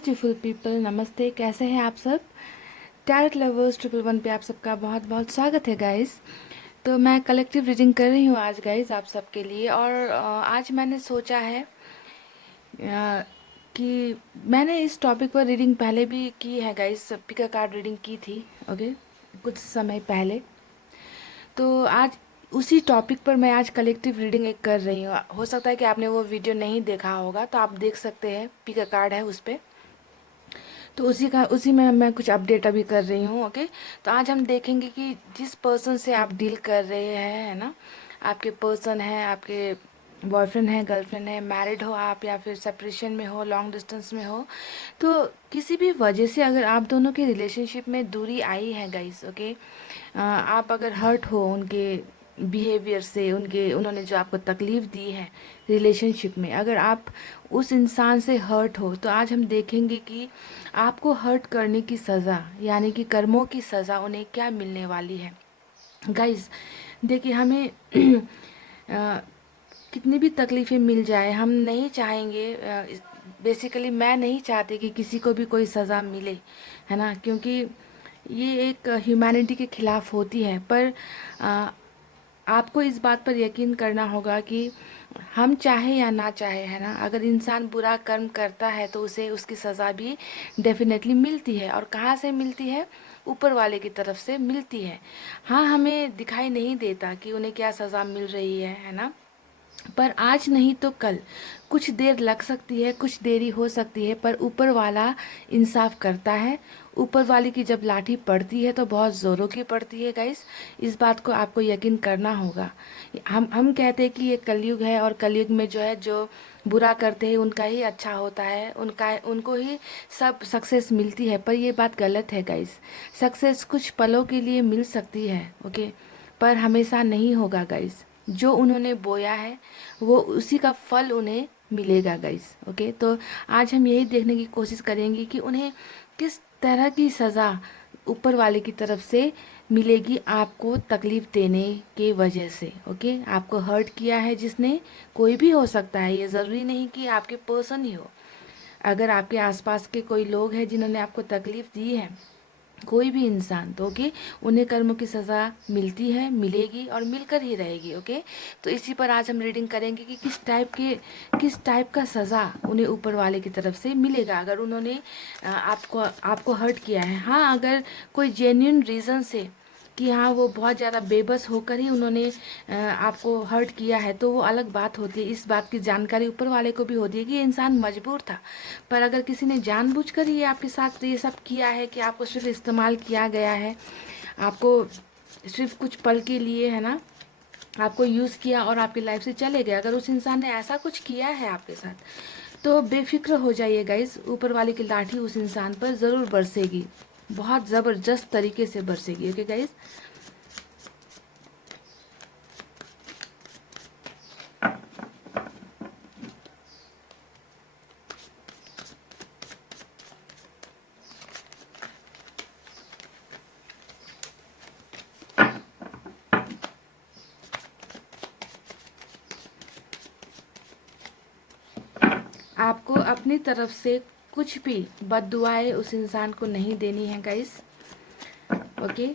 Beautiful people, नमस्ते। कैसे हैं आप सब? टैरेट लवर्स 111 पे आप सबका बहुत बहुत स्वागत है गाइस। तो मैं कलेक्टिव रीडिंग कर रही हूँ आज गाइस आप सबके लिए। और आज मैंने सोचा है कि मैंने इस टॉपिक पर रीडिंग पहले भी की है गाइस, पिका कार्ड रीडिंग की थी। ओके, कुछ समय पहले। तो आज उसी टॉपिक पर मैं आज कलेक्टिव रीडिंग एक कर रही हूँ। हो सकता है कि आपने वो वीडियो नहीं देखा होगा, तो आप देख सकते हैं, पिका कार्ड है उस पर। तो उसी में मैं कुछ अपडेट अभी कर रही हूँ। ओके, तो आज हम देखेंगे कि जिस पर्सन से आप डील कर रहे हैं, है ना, आपके पर्सन है, आपके बॉयफ्रेंड है, गर्लफ्रेंड है, मैरिड हो आप या फिर सेपरेशन में हो, लॉन्ग डिस्टेंस में हो, तो किसी भी वजह से अगर आप दोनों के रिलेशनशिप में दूरी आई है गाइस, ओके, आप अगर हर्ट हो उनके बिहेवियर से, उन्होंने जो आपको तकलीफ़ दी है रिलेशनशिप में, अगर आप उस इंसान से हर्ट हो, तो आज हम देखेंगे कि आपको हर्ट करने की सज़ा यानी कि कर्मों की सज़ा उन्हें क्या मिलने वाली है। गाइस देखिए, हमें कितनी भी तकलीफ़ें मिल जाए, हम नहीं चाहेंगे, बेसिकली मैं नहीं चाहती कि किसी को भी कोई सज़ा मिले, है ना, क्योंकि ये एक ह्यूमैनिटी के ख़िलाफ़ होती है। पर अ, आपको इस बात पर यकीन करना होगा कि हम चाहे या ना चाहे, है ना, अगर इंसान बुरा कर्म करता है तो उसे उसकी सज़ा भी डेफिनेटली मिलती है। और कहाँ से मिलती है? ऊपर वाले की तरफ से मिलती है। हाँ, हमें दिखाई नहीं देता कि उन्हें क्या सज़ा मिल रही है ना, पर आज नहीं तो कल कुछ देर लग सकती है, कुछ देरी हो सकती है, पर ऊपर वाला इंसाफ करता है। ऊपर वाले की जब लाठी पड़ती है तो बहुत ज़ोरों की पड़ती है गाइस, इस बात को आपको यकीन करना होगा। हम कहते हैं कि ये कलयुग है, और कलयुग में जो है, जो बुरा करते हैं उनका ही अच्छा होता है, उनको ही सब सक्सेस मिलती है। पर ये बात गलत है गाइस। सक्सेस कुछ पलों के लिए मिल सकती है, ओके, पर हमेशा नहीं होगा गाइस। जो उन्होंने बोया है वो उसी का फल उन्हें मिलेगा गाइस। ओके, तो आज हम यही देखने की कोशिश करेंगे कि उन्हें किस तरह की सज़ा ऊपर वाले की तरफ से मिलेगी आपको तकलीफ़ देने के वजह से। ओके, आपको हर्ट किया है जिसने, कोई भी हो सकता है, ये ज़रूरी नहीं कि आपके पर्सन ही हो। अगर आपके आसपास के कोई लोग हैं जिन्होंने आपको तकलीफ़ दी है, कोई भी इंसान, तो ओके, उन्हें कर्मों की सज़ा मिलती है, मिलेगी और मिलकर ही रहेगी। ओके, तो इसी पर आज हम रीडिंग करेंगे कि किस टाइप का सज़ा उन्हें ऊपर वाले की तरफ से मिलेगा अगर उन्होंने आपको हर्ट किया है। हाँ, अगर कोई जेन्युइन रीज़न से, कि हाँ वो बहुत ज़्यादा बेबस होकर ही उन्होंने आपको हर्ट किया है, तो वो अलग बात होती है। इस बात की जानकारी ऊपर वाले को भी होती है कि ये इंसान मजबूर था। पर अगर किसी ने जानबूझकर ये आपके साथ ये सब किया है, कि आपको सिर्फ इस्तेमाल किया गया है, आपको सिर्फ कुछ पल के लिए, है ना, आपको यूज़ किया और आपकी लाइफ से चले गए, अगर उस इंसान ने ऐसा कुछ किया है आपके साथ, तो बेफिक्र हो जाइए गाइस, ऊपर वाले की लाठी उस इंसान पर ज़रूर बरसेगी, बहुत ज़बरदस्त तरीके से बरसेगी। ओके गाइस, आपको अपनी तरफ से कुछ भी बद्दुआएं उस इंसान को नहीं देनी है गाइस। ओके,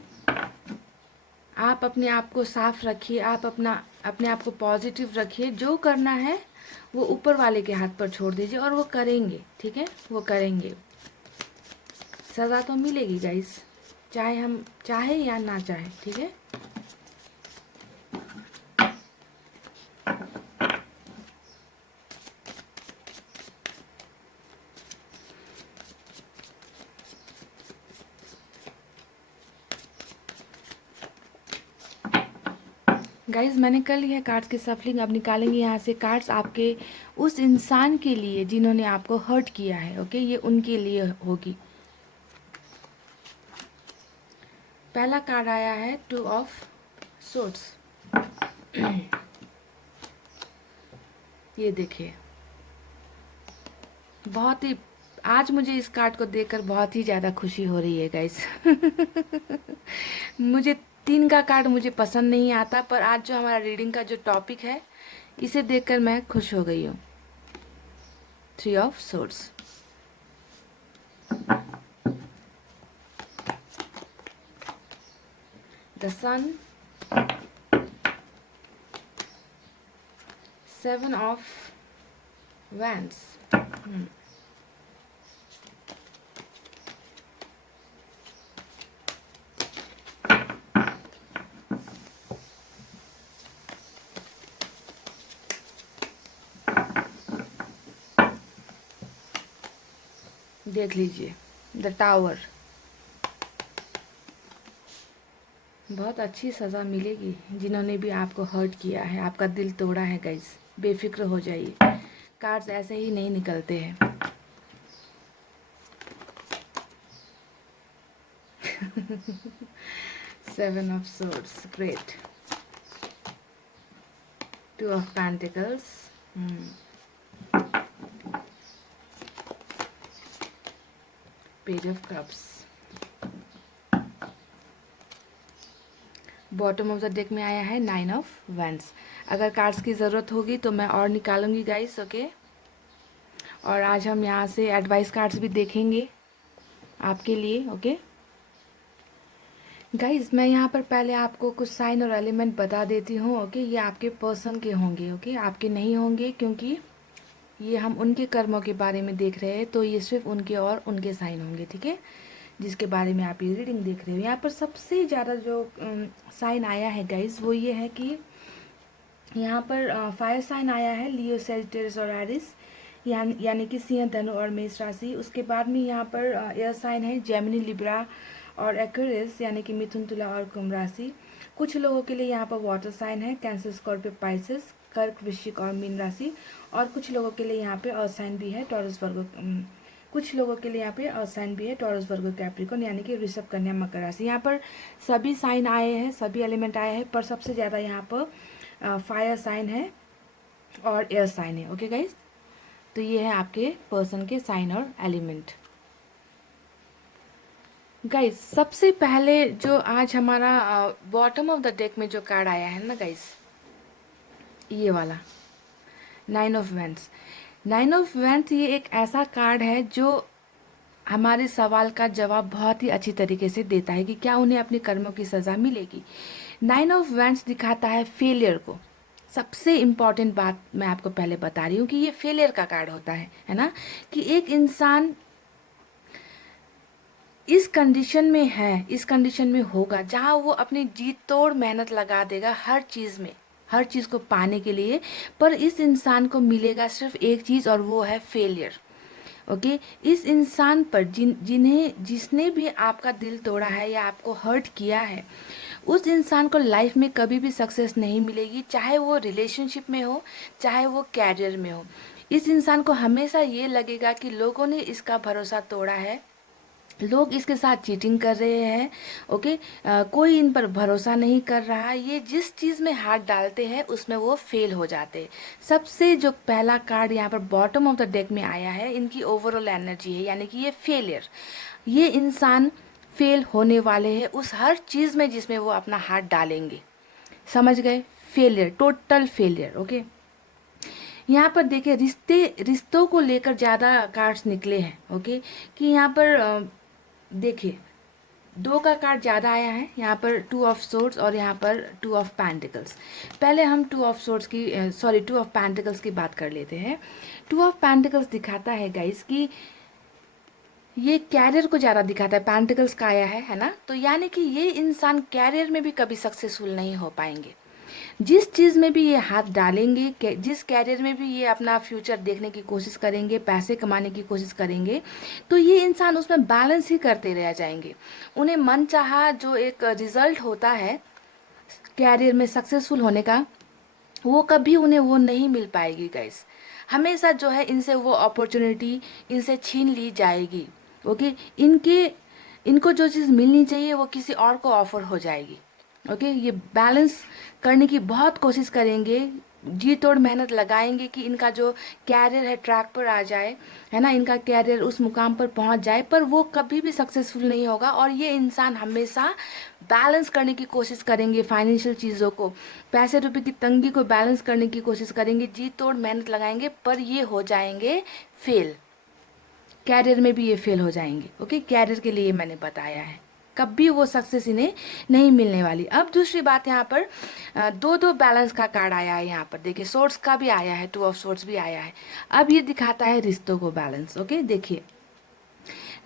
आप अपने आप को साफ रखिए, आप अपने आप को पॉजिटिव रखिए। जो करना है वो ऊपर वाले के हाथ पर छोड़ दीजिए, और वो करेंगे, ठीक है, वो करेंगे। सज़ा तो मिलेगी गाइस, चाहे हम चाहे या ना चाहे, ठीक है। गाइज मैंने कर लिया है कार्ड्स की सफलिंग। अब निकालेंगे यहाँ से कार्ड्स आपके उस इंसान के लिए जिन्होंने आपको हर्ट किया है। ओके, ये उनके लिए होगी। पहला कार्ड आया है 2 ऑफ सोर्ड्स। ये देखिए, बहुत ही, आज मुझे इस कार्ड को देखकर बहुत ही ज़्यादा खुशी हो रही है गाइस। मुझे 3 का कार्ड मुझे पसंद नहीं आता, पर आज जो हमारा रीडिंग का जो टॉपिक है, इसे देखकर मैं खुश हो गई हूँ। 3 of swords. The sun, 7 of wands. देख लीजिए, द टावर। बहुत अच्छी सज़ा मिलेगी जिन्होंने भी आपको हर्ट किया है, आपका दिल तोड़ा है गाइस। बेफिक्र हो जाइए, कार्ड्स ऐसे ही नहीं निकलते हैं। Seven of swords, great. Two of pentacles, page of cups. Bottom of the deck में आया है 9 ऑफ वैंड्स। अगर कार्ड्स की ज़रूरत होगी तो मैं और निकालूंगी गाइस, ओके। और आज हम यहाँ से एडवाइस कार्ड्स भी देखेंगे आपके लिए, ओके गाइस। मैं यहाँ पर पहले आपको कुछ साइन और एलिमेंट बता देती हूँ, ओके। ये आपके पर्सन के होंगे, ओके, आपके नहीं होंगे, क्योंकि ये हम उनके कर्मों के बारे में देख रहे हैं, तो ये सिर्फ उनके और उनके साइन होंगे, ठीक है, जिसके बारे में आप ये रीडिंग देख रहे हो। यहाँ पर सबसे ज़्यादा जो साइन आया है गाइस, वो ये है कि यहाँ पर फायर साइन आया है, लियो, सैजिटेरियस और एरिस, यानी कि सिंह, धनु और मेष राशि। उसके बाद में यहाँ पर एयर साइन है, जेमिनी, लिब्रा और एक्वेरियस, यानी कि मिथुन, तुला और कुंभ राशि। कुछ लोगों के लिए यहाँ पर वाटर साइन है, कैंसर, स्कॉर्पियो, पाइसेस, कर्क, वृश्चिक और मीन राशि। और कुछ लोगों के लिए यहाँ पे अर्थ साइन भी है, टॉरस, वर्गो। कुछ लोगों के लिए यहाँ पे अर्थ साइन भी है, टॉरस, वर्गो, कैप्रिकॉर्न, यानी कि वृषभ, कन्या, मकर राशि। यहाँ पर सभी साइन आए हैं, सभी एलिमेंट आए हैं, पर सबसे ज़्यादा यहाँ पर फायर साइन है और एयर साइन है, ओके गाइज। तो ये है आपके पर्सन के साइन और एलिमेंट। गाइज सबसे पहले जो आज हमारा बॉटम ऑफ द डेक में जो कार्ड आया है ना गाइज, ये वाला 9 ऑफ वैंड्स। 9 ऑफ वैंड्स ये एक ऐसा कार्ड है जो हमारे सवाल का जवाब बहुत ही अच्छी तरीके से देता है कि क्या उन्हें अपने कर्मों की सज़ा मिलेगी। 9 ऑफ वैंड्स दिखाता है फेलियर को। सबसे इम्पॉर्टेंट बात मैं आपको पहले बता रही हूँ कि ये फेलियर का कार्ड होता है ना, कि एक इंसान इस कंडीशन में है, इस कंडीशन में होगा जहाँ वो अपनी जी तोड़ मेहनत लगा देगा हर चीज़ में, हर चीज़ को पाने के लिए, पर इस इंसान को मिलेगा सिर्फ एक चीज़ और वो है फेलियर, ओके। इस इंसान पर जिसने भी आपका दिल तोड़ा है या आपको हर्ट किया है, उस इंसान को लाइफ में कभी भी सक्सेस नहीं मिलेगी, चाहे वो रिलेशनशिप में हो, चाहे वो कैरियर में हो। इस इंसान को हमेशा ये लगेगा कि लोगों ने इसका भरोसा तोड़ा है, लोग इसके साथ चीटिंग कर रहे हैं, ओके। कोई इन पर भरोसा नहीं कर रहा। ये जिस चीज़ में हाथ डालते हैं उसमें वो फेल हो जाते हैं। सबसे जो पहला कार्ड यहाँ पर बॉटम ऑफ द डेक में आया है, इनकी ओवरऑल एनर्जी है, यानी कि ये फेलियर। ये इंसान फेल होने वाले हैं उस हर चीज़ में जिसमें वो अपना हाथ डालेंगे, समझ गए, फेलियर, टोटल फेलियर, ओके। यहाँ पर देखिए रिश्तों को लेकर ज़्यादा कार्ड्स निकले हैं, ओके, कि यहाँ पर देखिए 2 का कार्ड ज़्यादा आया है, यहाँ पर 2 ऑफ सोर्ड्स और यहाँ पर 2 ऑफ पेंटिकल्स। पहले हम 2 ऑफ सोर्ड्स की 2 ऑफ पेंटिकल्स की बात कर लेते हैं। 2 ऑफ पेंटिकल्स दिखाता है गाइस कि ये कैरियर को ज़्यादा दिखाता है, पेंटिकल्स का आया है ना, तो यानी कि ये इंसान कैरियर में भी कभी सक्सेसफुल नहीं हो पाएंगे। जिस चीज़ में भी ये हाथ डालेंगे, जिस कैरियर में भी ये अपना फ्यूचर देखने की कोशिश करेंगे, पैसे कमाने की कोशिश करेंगे, तो ये इंसान उसमें बैलेंस ही करते रह जाएंगे। उन्हें मनचाहा जो एक रिजल्ट होता है कैरियर में सक्सेसफुल होने का, वो कभी उन्हें वो नहीं मिल पाएगी गाइस। हमेशा जो है इनसे वो अपॉर्चुनिटी इनसे छीन ली जाएगी, ओके। इनको जो चीज़ मिलनी चाहिए वो किसी और को ऑफर हो जाएगी, ओके। ये बैलेंस करने की बहुत कोशिश करेंगे, जी तोड़ मेहनत लगाएंगे कि इनका जो कैरियर है ट्रैक पर आ जाए, है ना, इनका कैरियर उस मुकाम पर पहुंच जाए, पर वो कभी भी सक्सेसफुल नहीं होगा। और ये इंसान हमेशा बैलेंस करने की कोशिश करेंगे, फाइनेंशियल चीज़ों को, पैसे रुपए की तंगी को बैलेंस करने की कोशिश करेंगे, जी तोड़ मेहनत लगाएंगे, पर ये हो जाएंगे फेल, कैरियर में भी ये फेल हो जाएंगे। ओके, कैरियर के लिए मैंने बताया है, कभी वो सक्सेस इन्हें नहीं मिलने वाली। अब दूसरी बात, यहाँ पर दो दो बैलेंस का कार्ड आया है। यहाँ पर देखिए सोर्ट्स का भी आया है, 2 ऑफ सोर्ट्स भी आया है। अब ये दिखाता है रिश्तों को बैलेंस। ओके, देखिए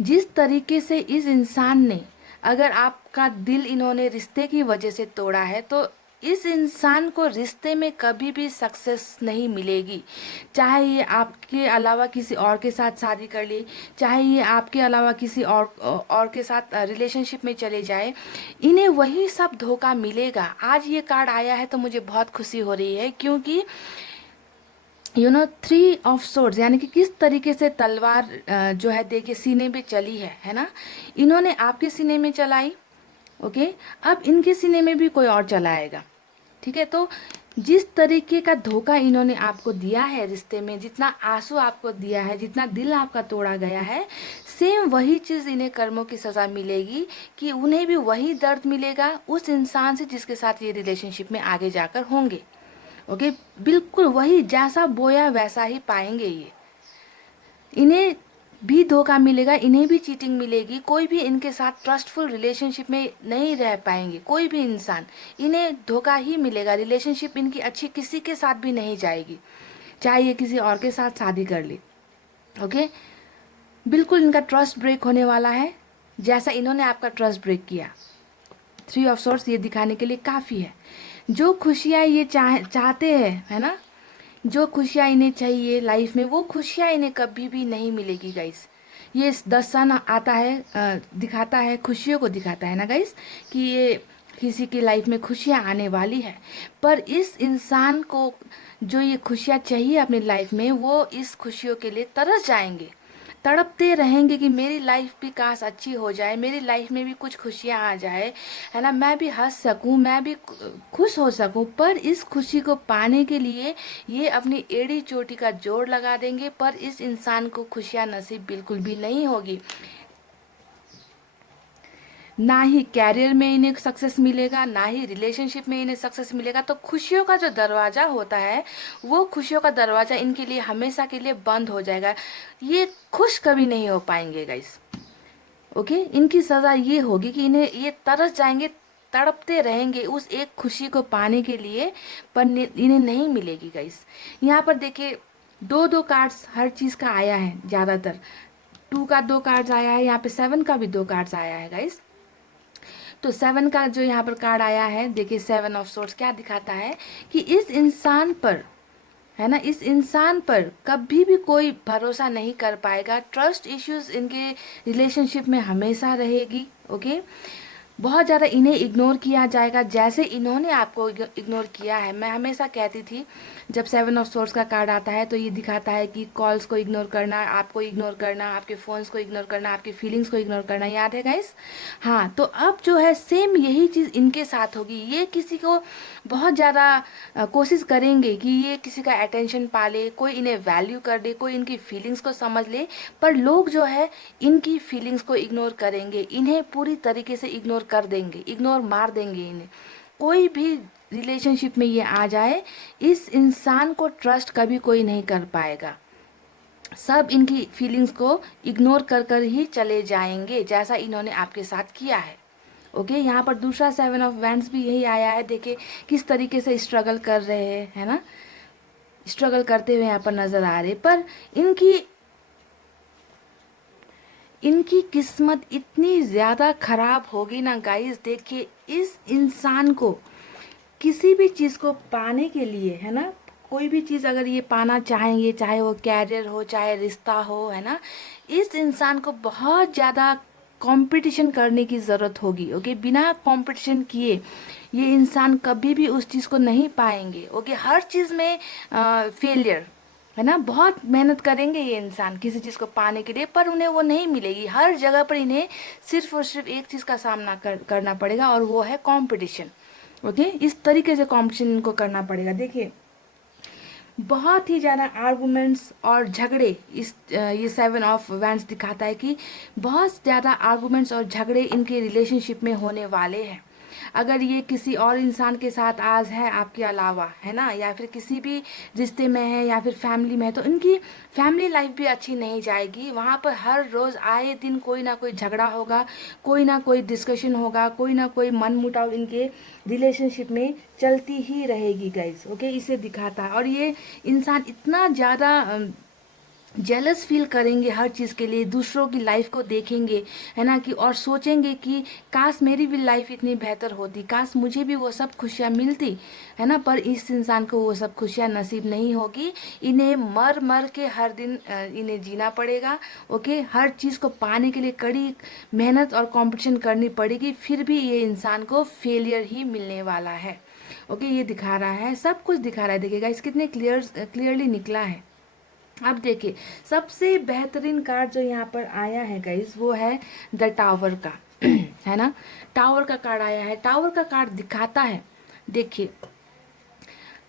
जिस तरीके से इस इंसान ने, अगर आपका दिल इन्होंने रिश्ते की वजह से तोड़ा है, तो इस इंसान को रिश्ते में कभी भी सक्सेस नहीं मिलेगी। चाहे ये आपके अलावा किसी और के साथ शादी कर ले, चाहे ये आपके अलावा किसी और के साथ रिलेशनशिप में चले जाए, इन्हें वही सब धोखा मिलेगा। आज ये कार्ड आया है तो मुझे बहुत खुशी हो रही है, क्योंकि 3 ऑफ सोर्ड्स, यानी कि किस तरीके से तलवार जो है देखिए सीने पे चली है ना। इन्होंने आपके सीने में चलाई। ओके, अब इनके सीने में भी कोई और चलाएगा। ठीक है, तो जिस तरीके का धोखा इन्होंने आपको दिया है रिश्ते में, जितना आंसू आपको दिया है, जितना दिल आपका तोड़ा गया है, सेम वही चीज़ इन्हें कर्मों की सज़ा मिलेगी, कि उन्हें भी वही दर्द मिलेगा उस इंसान से जिसके साथ ये रिलेशनशिप में आगे जाकर होंगे। ओके, बिल्कुल वही, जैसा बोया वैसा ही पाएंगे ये। इन्हें भी धोखा मिलेगा, इन्हें भी चीटिंग मिलेगी। कोई भी इनके साथ ट्रस्टफुल रिलेशनशिप में नहीं रह पाएंगे, कोई भी इंसान, इन्हें धोखा ही मिलेगा। रिलेशनशिप इनकी अच्छी किसी के साथ भी नहीं जाएगी, चाहे ये किसी और के साथ शादी कर ले। ओके, बिल्कुल इनका ट्रस्ट ब्रेक होने वाला है, जैसा इन्होंने आपका ट्रस्ट ब्रेक किया। 3 ऑफ सोर्ट्स ये दिखाने के लिए काफ़ी है। जो खुशियाँ ये चाहते हैं, है ना, जो खुशियाँ इन्हें चाहिए लाइफ में, वो खुशियाँ इन्हें कभी भी नहीं मिलेगी गाइस। ये 10 सन आता है, दिखाता है, खुशियों को दिखाता है ना गाइस, कि ये किसी की लाइफ में खुशियाँ आने वाली है। पर इस इंसान को जो ये खुशियाँ चाहिए अपनी लाइफ में, वो इस खुशियों के लिए तरस जाएंगे, तड़पते रहेंगे कि मेरी लाइफ भी काश अच्छी हो जाए, मेरी लाइफ में भी कुछ खुशियाँ आ जाए, है ना, मैं भी हंस सकूं, मैं भी खुश हो सकूं। पर इस खुशी को पाने के लिए ये अपनी एड़ी चोटी का जोड़ लगा देंगे, पर इस इंसान को खुशियाँ नसीब बिल्कुल भी नहीं होगी। ना ही कैरियर में इन्हें सक्सेस मिलेगा, ना ही रिलेशनशिप में इन्हें सक्सेस मिलेगा। तो खुशियों का जो दरवाज़ा होता है, वो खुशियों का दरवाज़ा इनके लिए हमेशा के लिए बंद हो जाएगा। ये खुश कभी नहीं हो पाएंगे गाइस। ओके, इनकी सज़ा ये होगी कि इन्हें ये तरस जाएंगे, तड़पते रहेंगे उस एक खुशी को पाने के लिए, पर इन्हें नहीं मिलेगी गाइस। यहाँ पर देखिए 2 कार्ड्स हर चीज़ का आया है, ज़्यादातर 2 का 2 कार्ड्स आया है, यहाँ पे 7 का भी 2 कार्ड्स आया है गाइस। तो 7 का जो यहाँ पर कार्ड आया है, देखिए 7 ऑफ सोर्ट्स क्या दिखाता है, कि इस इंसान पर, है ना, इस इंसान पर कभी भी कोई भरोसा नहीं कर पाएगा। ट्रस्ट इश्यूज इनके रिलेशनशिप में हमेशा रहेगी। ओके, बहुत ज़्यादा इन्हें इग्नोर किया जाएगा, जैसे इन्होंने आपको इग्नोर किया है। मैं हमेशा कहती थी, जब 7 ऑफ सोर्स का कार्ड आता है तो ये दिखाता है कि कॉल्स को इग्नोर करना, आपको इग्नोर करना, आपके फ़ोन्स को इग्नोर करना, आपकी फीलिंग्स को इग्नोर करना, याद है गाइस? हाँ, तो अब जो है सेम यही चीज़ इनके साथ होगी। ये किसी को बहुत ज़्यादा कोशिश करेंगे कि ये किसी का अटेंशन पा ले, कोई इन्हें वैल्यू कर दे, कोई इनकी फीलिंग्स को समझ ले, पर लोग जो है इनकी फीलिंग्स को इग्नोर करेंगे, इन्हें पूरी तरीके से इग्नोर कर देंगे, इग्नोर मार देंगे इन्हें। कोई भी रिलेशनशिप में ये आ जाए, इस इंसान को ट्रस्ट कभी कोई नहीं कर पाएगा। सब इनकी फीलिंग्स को इग्नोर कर कर ही चले जाएंगे, जैसा इन्होंने आपके साथ किया है। ओके, यहाँ पर दूसरा 7 ऑफ वैंड्स भी यही आया है। देखिए किस तरीके से स्ट्रगल कर रहे हैं, है ना, स्ट्रगल करते हुए यहाँ पर नज़र आ रहे, पर इनकी किस्मत इतनी ज़्यादा ख़राब होगी ना गाइस। देखिए इस इंसान को किसी भी चीज़ को पाने के लिए, है ना, कोई भी चीज़ अगर ये पाना चाहेंगे, चाहे वो कैरियर हो, चाहे रिश्ता हो, है ना, इस इंसान को बहुत ज़्यादा कंपटीशन करने की ज़रूरत होगी। ओके, बिना कंपटीशन किए ये इंसान कभी भी उस चीज़ को नहीं पाएंगे। ओके, हर चीज़ में फेलियर, है ना, बहुत मेहनत करेंगे ये इंसान किसी चीज़ को पाने के लिए, पर उन्हें वो नहीं मिलेगी। हर जगह पर इन्हें सिर्फ और सिर्फ एक चीज़ का सामना करना पड़ेगा, और वो है कंपटीशन। ओके, इस तरीके से कंपटीशन इनको करना पड़ेगा। देखिए बहुत ही ज़्यादा आर्गूमेंट्स और झगड़े, ये 7 ऑफ वैंड्स दिखाता है कि बहुत ज़्यादा आर्गूमेंट्स और झगड़े इनके रिलेशनशिप में होने वाले हैं। अगर ये किसी और इंसान के साथ आज है आपके अलावा, है ना, या फिर किसी भी रिश्ते में है या फिर फैमिली में है, तो इनकी फैमिली लाइफ भी अच्छी नहीं जाएगी। वहाँ पर हर रोज़ आए दिन कोई ना कोई झगड़ा होगा, कोई ना कोई डिस्कशन होगा, कोई ना कोई मनमुटाव इनके रिलेशनशिप में चलती ही रहेगी गाइस। ओके, इसे दिखाता है। और ये इंसान इतना ज़्यादा जेलस फील करेंगे हर चीज़ के लिए, दूसरों की लाइफ को देखेंगे, है ना, कि और सोचेंगे कि काश मेरी भी लाइफ इतनी बेहतर होती, काश मुझे भी वो सब खुशियाँ मिलती, है ना। पर इस इंसान को वो सब खुशियाँ नसीब नहीं होगी। इन्हें मर मर के हर दिन इन्हें जीना पड़ेगा। ओके, हर चीज़ को पाने के लिए कड़ी मेहनत और कंपटीशन करनी पड़ेगी, फिर भी ये इंसान को फेलियर ही मिलने वाला है। ओके, ये दिखा रहा है, सब कुछ दिखा रहा है। देखिएगा इस कितने क्लियरली निकला है। अब देखिए, सबसे बेहतरीन कार्ड जो यहाँ पर आया है गाइस, वो है द टावर का है ना, टावर का कार्ड आया है। टावर का कार्ड दिखाता है, देखिए,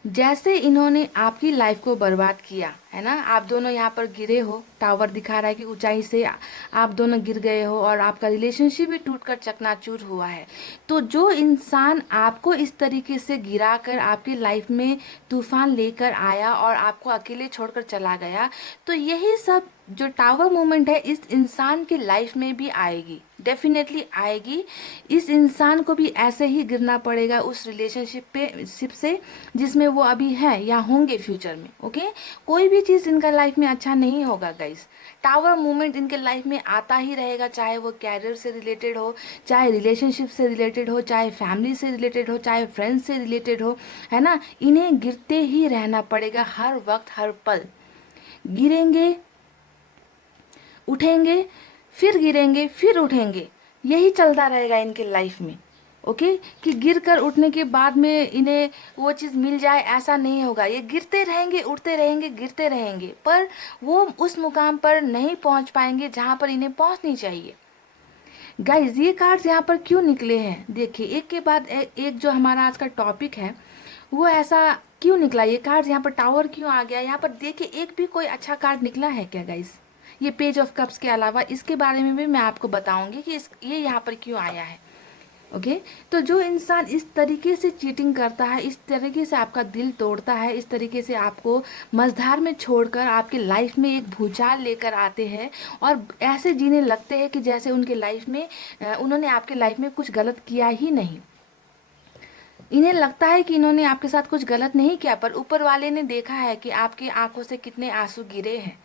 जैसे इन्होंने आपकी लाइफ को बर्बाद किया, है ना, आप दोनों यहाँ पर गिरे हो। टावर दिखा रहा है कि ऊंचाई से आप दोनों गिर गए हो और आपका रिलेशनशिप भी टूटकर चकनाचूर हुआ है। तो जो इंसान आपको इस तरीके से गिरा कर आपकी लाइफ में तूफान लेकर आया और आपको अकेले छोड़कर चला गया, तो यही सब जो टावर मोमेंट है इस इंसान की लाइफ में भी आएगी, डेफिनेटली आएगी। इस इंसान को भी ऐसे ही गिरना पड़ेगा उस रिलेशनशिप से जिसमें वो अभी है या होंगे फ्यूचर में। ओके, कोई भी चीज़ इनका लाइफ में अच्छा नहीं होगा गाइस। टावर मूवमेंट इनके लाइफ में आता ही रहेगा, चाहे वो कैरियर से रिलेटेड हो, चाहे रिलेशनशिप से रिलेटेड हो, चाहे फैमिली से रिलेटेड हो, चाहे फ्रेंड्स से रिलेटेड हो, है ना। इन्हें गिरते ही रहना पड़ेगा हर वक्त, हर पल। गिरेंगे, उठेंगे, फिर गिरेंगे, फिर उठेंगे, यही चलता रहेगा इनके लाइफ में। ओके, कि गिर कर उठने के बाद में इन्हें वो चीज़ मिल जाए, ऐसा नहीं होगा। ये गिरते रहेंगे, उठते रहेंगे, गिरते रहेंगे, पर वो उस मुकाम पर नहीं पहुंच पाएंगे जहां पर इन्हें पहुंचनी चाहिए। गाइज, ये कार्ड्स यहाँ पर क्यों निकले हैं, देखिए, एक के बाद एक जो हमारा आज का टॉपिक है वो ऐसा क्यों निकला। ये कार्ड यहाँ पर टावर क्यों आ गया, यहाँ पर देखिए, एक भी कोई अच्छा कार्ड निकला है क्या गाइस? ये पेज ऑफ कप्स के अलावा इसके बारे में भी मैं आपको बताऊंगी कि ये यहाँ पर क्यों आया है। ओके, तो जो इंसान इस तरीके से चीटिंग करता है, इस तरीके से आपका दिल तोड़ता है, इस तरीके से आपको मझधार में छोड़कर आपकी लाइफ में एक भूचाल लेकर आते हैं और ऐसे जीने लगते हैं कि जैसे उनके लाइफ में उन्होंने आपके लाइफ में कुछ गलत किया ही नहीं। इन्हें लगता है कि इन्होंने आपके साथ कुछ गलत नहीं किया, पर ऊपर वाले ने देखा है कि आपकी आंखों से कितने आंसू गिरे हैं,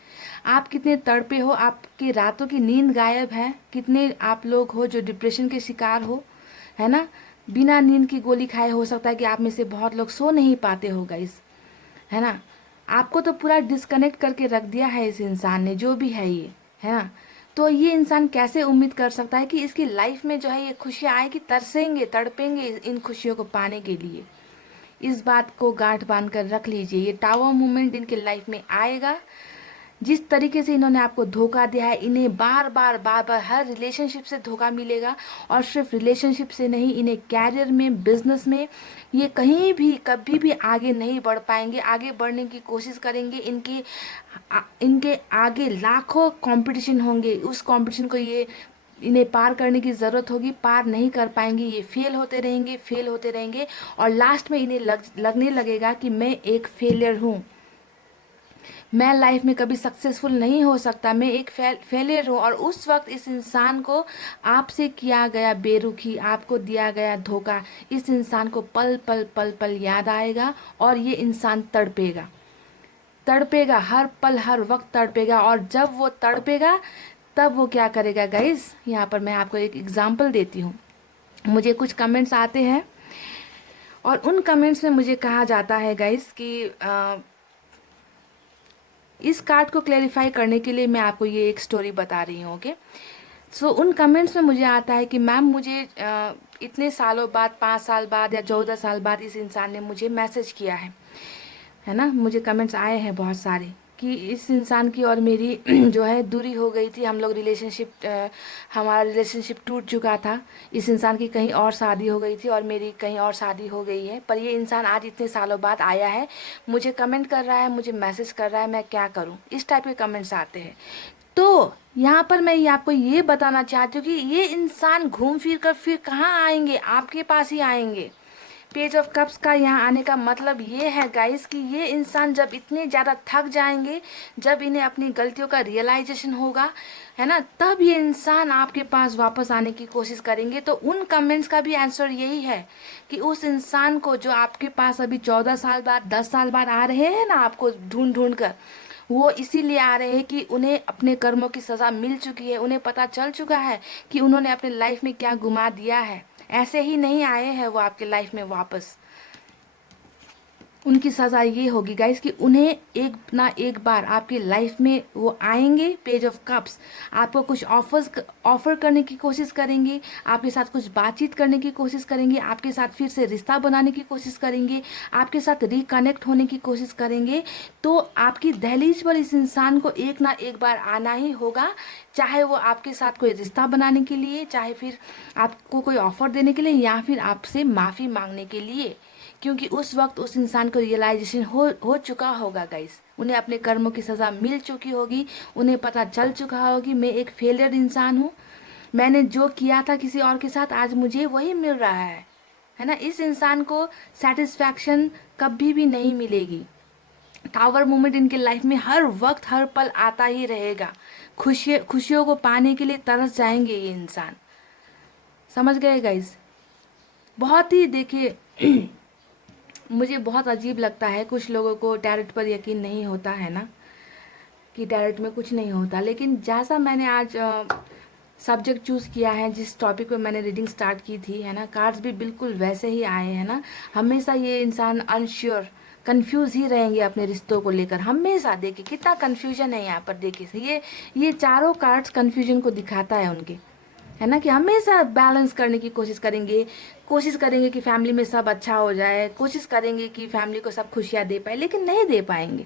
आप कितने तड़पे हो, आपकी रातों की नींद गायब है। कितने आप लोग हो जो डिप्रेशन के शिकार हो, है ना, बिना नींद की गोली खाए। हो सकता है कि आप में से बहुत लोग सो नहीं पाते हो गाइस, है ना। आपको तो पूरा डिस्कनेक्ट करके रख दिया है इस इंसान ने, जो भी है ये, है ना। तो ये इंसान कैसे उम्मीद कर सकता है कि इसकी लाइफ में जो है ये खुशियाँ आएगी? तरसेंगे, तड़पेंगे इन खुशियों को पाने के लिए। इस बात को गांठ बांध कर रख लीजिए, ये टावर मूवमेंट इनके लाइफ में आएगा। जिस तरीके से इन्होंने आपको धोखा दिया है, इन्हें बार बार बार बार हर रिलेशनशिप से धोखा मिलेगा। और सिर्फ रिलेशनशिप से नहीं, इन्हें कैरियर में, बिजनेस में, ये कहीं भी कभी भी आगे नहीं बढ़ पाएंगे। आगे बढ़ने की कोशिश करेंगे, इनके आगे लाखों कंपटीशन होंगे, उस कंपटीशन को ये इन्हें पार करने की ज़रूरत होगी, पार नहीं कर पाएंगे। ये फेल होते रहेंगे, फेल होते रहेंगे, और लास्ट में इन्हें लगने लगेगा कि मैं एक फेलियर हूँ, मैं लाइफ में कभी सक्सेसफुल नहीं हो सकता, मैं एक फेलियर हूँ। और उस वक्त इस इंसान को आपसे किया गया बेरुखी, आपको दिया गया धोखा, इस इंसान को पल पल पल पल याद आएगा और ये इंसान तड़पेगा, तड़पेगा, हर पल हर वक्त तड़पेगा। और जब वो तड़पेगा तब वो क्या करेगा गाइस? यहाँ पर मैं आपको एक एग्जांपल देती हूँ। मुझे कुछ कमेंट्स आते हैं और उन कमेंट्स में मुझे कहा जाता है गाइस कि इस कार्ड को क्लैरिफाई करने के लिए मैं आपको ये एक स्टोरी बता रही हूँ। ओके, सो उन कमेंट्स में मुझे आता है कि मैम मुझे इतने सालों बाद, 5 साल बाद या 14 साल बाद इस इंसान ने मुझे मैसेज किया है ना। मुझे कमेंट्स आए हैं बहुत सारे कि इस इंसान की और मेरी जो है दूरी हो गई थी, हम लोग हमारा रिलेशनशिप टूट चुका था। इस इंसान की कहीं और शादी हो गई थी और मेरी कहीं और शादी हो गई है, पर ये इंसान आज इतने सालों बाद आया है, मुझे कमेंट कर रहा है, मुझे मैसेज कर रहा है, मैं क्या करूं? इस टाइप के कमेंट्स आते हैं। तो यहाँ पर मैं ये आपको ये बताना चाहती हूँ कि ये इंसान घूम फिर कर फिर कहाँ आएंगे, आपके पास ही आएंगे। पेज ऑफ कप्स का यहाँ आने का मतलब ये है गाइस कि ये इंसान जब इतने ज़्यादा थक जाएंगे, जब इन्हें अपनी गलतियों का रियलाइजेशन होगा, है ना, तब ये इंसान आपके पास वापस आने की कोशिश करेंगे। तो उन कमेंट्स का भी आंसर यही है कि उस इंसान को जो आपके पास अभी 14 साल बाद 10 साल बाद आ रहे हैं ना आपको ढूंढ ढूंढ कर, वो इसीलिए आ रहे हैं कि उन्हें अपने कर्मों की सज़ा मिल चुकी है, उन्हें पता चल चुका है कि उन्होंने अपने लाइफ में क्या गुमा दिया है। ऐसे ही नहीं आए हैं वो आपके लाइफ में वापस। उनकी सज़ा ये होगी गाइस कि उन्हें एक ना एक बार आपकी लाइफ में वो आएंगे, पेज ऑफ कप्स, आपको कुछ ऑफर करने की कोशिश करेंगे, आपके साथ कुछ बातचीत करने की कोशिश करेंगे, आपके साथ फिर से रिश्ता बनाने की कोशिश करेंगे, आपके साथ रिकनेक्ट होने की कोशिश करेंगे। तो आपकी दहलीज पर इस इंसान को एक ना एक बार आना ही होगा, चाहे वो आपके साथ कोई रिश्ता बनाने के लिए, चाहे फिर आपको कोई ऑफर देने के लिए, या फिर आपसे माफ़ी मांगने के लिए। क्योंकि उस वक्त उस इंसान को रियलाइजेशन हो चुका होगा गाइस, उन्हें अपने कर्मों की सज़ा मिल चुकी होगी, उन्हें पता चल चुका होगी मैं एक फेलियर इंसान हूँ, मैंने जो किया था किसी और के साथ आज मुझे वही मिल रहा है ना। इस इंसान को सेटिस्फैक्शन कभी भी नहीं मिलेगी। टावर मोमेंट इनके लाइफ में हर वक्त हर पल आता ही रहेगा। खुशियों को पाने के लिए तरस जाएंगे ये इंसान। समझ गए गाइस? बहुत ही देखिए मुझे बहुत अजीब लगता है, कुछ लोगों को टैरेट पर यकीन नहीं होता है ना, कि टैरेट में कुछ नहीं होता। लेकिन जैसा मैंने आज सब्जेक्ट चूज़ किया है, जिस टॉपिक पे मैंने रीडिंग स्टार्ट की थी, है ना, कार्ड्स भी बिल्कुल वैसे ही आए हैं ना। हमेशा ये इंसान अनश्योर, कंफ्यूज ही रहेंगे अपने रिश्तों को लेकर। हमेशा देखिए कितना कंफ्यूजन है यहाँ पर, देखिए ये चारों कार्ड्स कंफ्यूजन को दिखाता है उनके, है ना, कि हमेशा बैलेंस करने की कोशिश करेंगे कि फैमिली में सब अच्छा हो जाए, कोशिश करेंगे कि फैमिली को सब खुशियाँ दे पाए, लेकिन नहीं दे पाएंगे,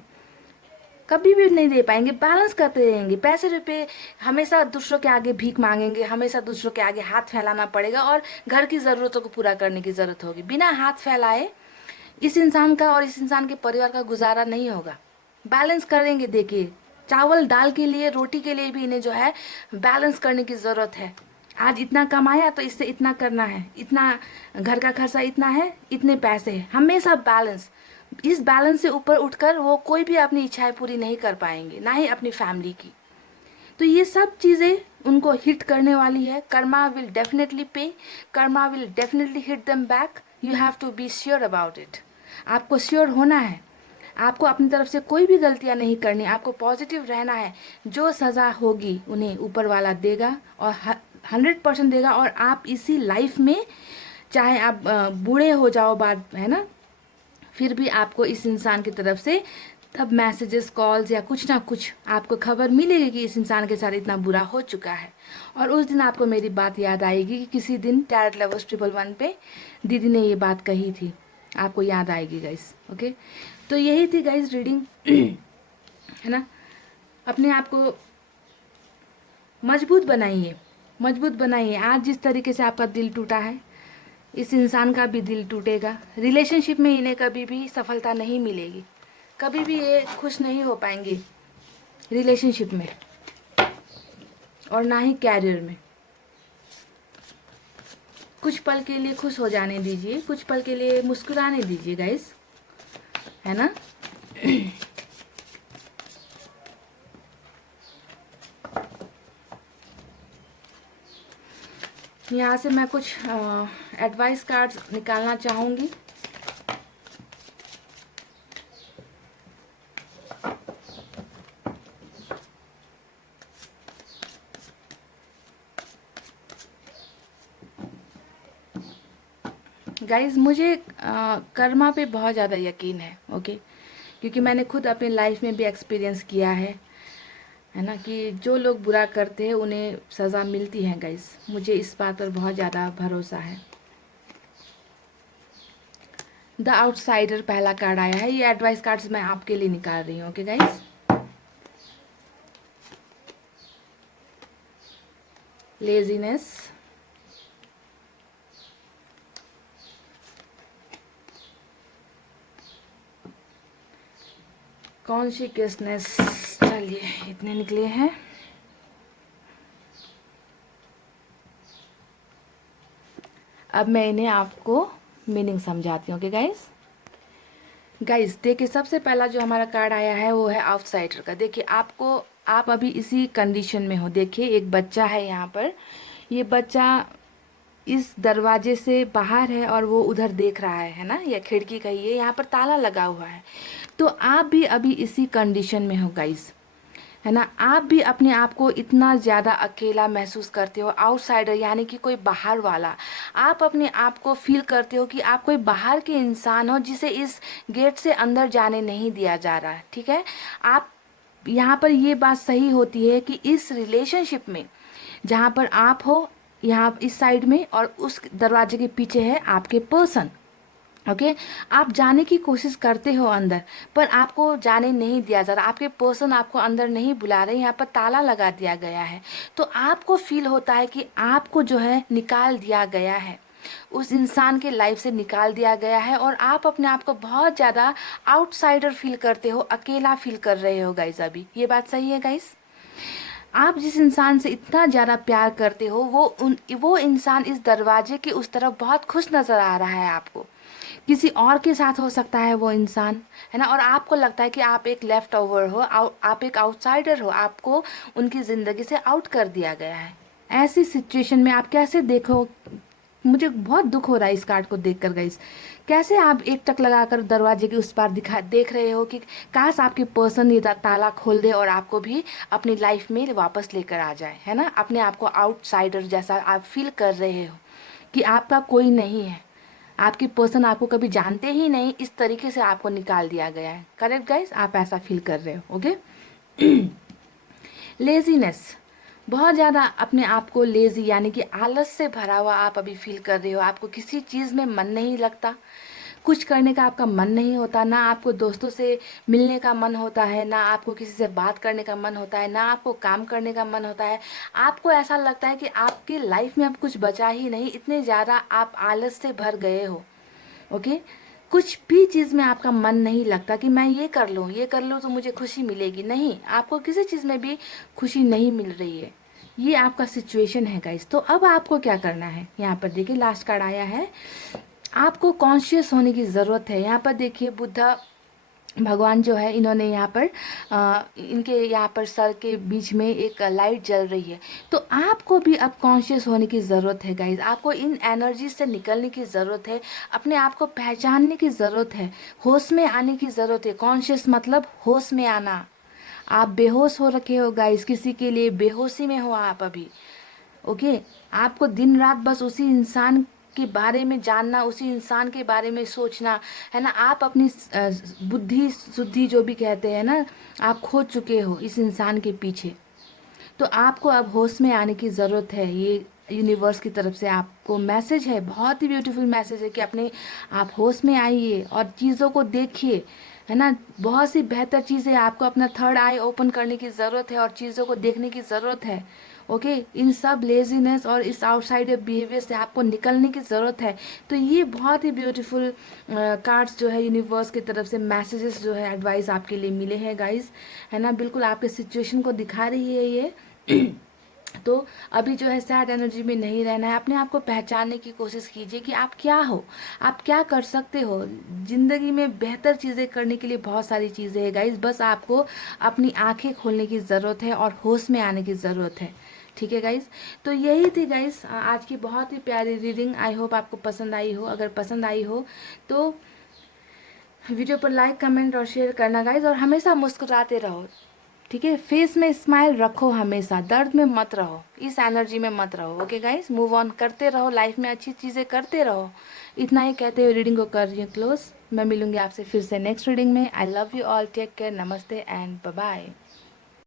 कभी भी नहीं दे पाएंगे। बैलेंस करते रहेंगे, पैसे रुपए हमेशा दूसरों के आगे भीख मांगेंगे, हमेशा दूसरों के आगे हाथ फैलाना पड़ेगा, और घर की ज़रूरतों को पूरा करने की ज़रूरत होगी। बिना हाथ फैलाए इस इंसान का और इस इंसान के परिवार का गुजारा नहीं होगा। बैलेंस करेंगे, देखिए चावल दाल के लिए, रोटी के लिए भी इन्हें जो है बैलेंस करने की ज़रूरत है। आज इतना कमाया तो इससे इतना करना है, इतना घर का खर्चा इतना है, इतने पैसे हैं, हमेशा बैलेंस। इस बैलेंस से ऊपर उठकर वो कोई भी अपनी इच्छाएं पूरी नहीं कर पाएंगे, ना ही अपनी फैमिली की। तो ये सब चीज़ें उनको हिट करने वाली है। Karma will definitely pay, karma will definitely hit them back. You have to be sure about it. आपको श्योर होना है, आपको अपनी तरफ से कोई भी गलतियां नहीं करनी, आपको पॉजिटिव रहना है। जो सज़ा होगी उन्हें ऊपर वाला देगा, और 100% देगा। और आप इसी लाइफ में चाहे आप बूढ़े हो जाओ बाद, है ना, फिर भी आपको इस इंसान की तरफ से तब मैसेजेस, कॉल्स या कुछ ना कुछ आपको खबर मिलेगी कि इस इंसान के साथ इतना बुरा हो चुका है। और उस दिन आपको मेरी बात याद आएगी कि किसी दिन टैरेट लवर्स 111 पे दीदी ने ये बात कही थी, आपको याद आएगी गाइस। ओके, तो यही थी गाइस रीडिंग है ना। अपने आप को मजबूत बनाइए, मजबूत बनाइए। आज जिस तरीके से आपका दिल टूटा है, इस इंसान का भी दिल टूटेगा। रिलेशनशिप में इन्हें कभी भी सफलता नहीं मिलेगी, कभी भी ये खुश नहीं हो पाएंगे रिलेशनशिप में, और ना ही कैरियर में। कुछ पल के लिए खुश हो जाने दीजिए, कुछ पल के लिए मुस्कुराने दीजिए गाइस, है ना। यहाँ से मैं कुछ एडवाइस कार्ड्स निकालना चाहूँगी। गाइस मुझे कर्मा पे बहुत ज़्यादा यकीन है। ओके, क्योंकि मैंने खुद अपने लाइफ में भी एक्सपीरियंस किया है ना, कि जो लोग बुरा करते हैं उन्हें सज़ा मिलती है गाइस। मुझे इस बात पर बहुत ज़्यादा भरोसा है। द आउटसाइडर पहला कार्ड आया है। ये एडवाइस कार्ड्स मैं आपके लिए निकाल रही हूँ। ओके गाइस, लेजीनेस, कॉन्शियसनेस, चलिए इतने निकले हैं। अब मैं इन्हें आपको मीनिंग समझाती हूँ। ओके गाइस, गाइस देखिए, सबसे पहला जो हमारा कार्ड आया है वो है आउटसाइडर का। देखिए आपको, आप अभी इसी कंडीशन में हो। देखिए एक बच्चा है यहाँ पर, ये बच्चा इस दरवाजे से बाहर है और वो उधर देख रहा है ना, या खिड़की कहिए, यहाँ पर ताला लगा हुआ है। तो आप भी अभी इसी कंडीशन में हो गाइस, है ना। आप भी अपने आप को इतना ज़्यादा अकेला महसूस करते हो, आउटसाइडर यानी कि कोई बाहर वाला। आप अपने आप को फील करते हो कि आप कोई बाहर के इंसान हो जिसे इस गेट से अंदर जाने नहीं दिया जा रहा है, ठीक है। आप यहाँ पर ये बात सही होती है कि इस रिलेशनशिप में जहाँ पर आप हो, यहाँ इस साइड में, और उस दरवाजे के पीछे है आपके पर्सन। ओके आप जाने की कोशिश करते हो अंदर, पर आपको जाने नहीं दिया जा रहा, आपके पर्सन आपको अंदर नहीं बुला रहे, यहाँ पर ताला लगा दिया गया है। तो आपको फील होता है कि आपको जो है निकाल दिया गया है, उस इंसान के लाइफ से निकाल दिया गया है, और आप अपने आप को बहुत ज़्यादा आउटसाइडर फील करते हो, अकेला फील कर रहे हो गाइस। अभी ये बात सही है गाइस। आप जिस इंसान से इतना ज़्यादा प्यार करते हो, वो इंसान इस दरवाजे के उस तरफ बहुत खुश नज़र आ रहा है आपको। किसी और के साथ हो सकता है वो इंसान, है ना, और आपको लगता है कि आप एक लेफ्ट ओवर हो, आप एक आउटसाइडर हो, आपको उनकी ज़िंदगी से आउट कर दिया गया है। ऐसी सिचुएशन में आप कैसे देखो, मुझे बहुत दुख हो रहा है इस कार्ड को देखकर गाइस। कैसे आप एक टक लगाकर दरवाजे के उस पार देख रहे हो कि काश आपके पर्सन ये ताला खोल दे और आपको भी अपनी लाइफ में वापस लेकर आ जाए, है ना। अपने आप को आउटसाइडर जैसा आप फील कर रहे हो कि आपका कोई नहीं है, आपकी पर्सन आपको कभी जानते ही नहीं, इस तरीके से आपको निकाल दिया गया है। करेक्ट गाइस, आप ऐसा फील कर रहे हो। ओके लेजीनेस, बहुत ज़्यादा अपने आप को लेज़ी यानी कि आलस से भरा हुआ आप अभी फील कर रहे हो। आपको किसी चीज़ में मन नहीं लगता, कुछ करने का आपका मन नहीं होता, ना आपको दोस्तों से मिलने का मन होता है, ना आपको किसी से बात करने का मन होता है, ना आपको काम करने का मन होता है। आपको ऐसा लगता है कि आपकी लाइफ में अब कुछ बचा ही नहीं, इतने ज़्यादा आप आलस से भर गए हो। ओके कुछ भी चीज़ में आपका मन नहीं लगता कि मैं ये कर लूँ तो मुझे खुशी मिलेगी। नहीं, आपको किसी चीज़ में भी खुशी नहीं मिल रही है। ये आपका सिचुएशन है गाइस। तो अब आपको क्या करना है, यहाँ पर देखिए लास्ट कार्ड आया है, आपको कॉन्शियस होने की ज़रूरत है। यहाँ पर देखिए बुद्धा भगवान जो है, इन्होंने यहाँ पर इनके यहाँ पर सर के बीच में एक लाइट जल रही है। तो आपको भी अब कॉन्शियस होने की ज़रूरत है गाइज। आपको इन एनर्जी से निकलने की ज़रूरत है, अपने आप को पहचानने की ज़रूरत है, होश में आने की ज़रूरत है। कॉन्शियस मतलब होश में आना। आप बेहोश हो रखे हो गाइज, किसी के लिए बेहोशी में हो आप अभी। ओके आपको दिन रात बस उसी इंसान के बारे में जानना, उसी इंसान के बारे में सोचना, है ना। आप अपनी बुद्धि शुद्धि जो भी कहते हैं ना, आप खो चुके हो इस इंसान के पीछे। तो आपको अब होश में आने की ज़रूरत है। ये यूनिवर्स की तरफ से आपको मैसेज है, बहुत ही ब्यूटीफुल मैसेज है कि अपने आप होश में आइए और चीज़ों को देखिए, है ना। बहुत सी बेहतर चीज़ें, आपको अपना थर्ड आई ओपन करने की ज़रूरत है और चीज़ों को देखने की ज़रूरत है। ओके इन सब लेजीनेस और इस आउटसाइड बिहेवियर से आपको निकलने की ज़रूरत है। तो ये बहुत ही ब्यूटीफुल कार्ड्स जो है यूनिवर्स की तरफ से मैसेजेस जो है, एडवाइस आपके लिए मिले हैं गाइस, है ना। बिल्कुल आपके सिचुएशन को दिखा रही है ये तो अभी जो है सैड एनर्जी में नहीं रहना है। अपने आप को पहचानने की कोशिश कीजिए कि आप क्या हो, आप क्या कर सकते हो ज़िंदगी में। बेहतर चीज़ें करने के लिए बहुत सारी चीज़ें हैं गाइस, बस आपको अपनी आंखें खोलने की ज़रूरत है और होश में आने की ज़रूरत है। ठीक है गाइस, तो यही थी गाइस आज की बहुत ही प्यारी रीडिंग। आई होप आपको पसंद आई हो। अगर पसंद आई हो तो वीडियो पर लाइक कमेंट और शेयर करना गाइस, और हमेशा मुस्कुराते रहो, ठीक है। फेस में स्माइल रखो, हमेशा दर्द में मत रहो, इस एनर्जी में मत रहो। ओके गाइस, मूव ऑन करते रहो, लाइफ में अच्छी चीज़ें करते रहो। इतना ही कहते हुए रीडिंग को कर रही हूँ क्लोज। मैं मिलूंगी आपसे फिर से नेक्स्ट रीडिंग में। I love you all, take care, नमस्ते एंड बाय बाय।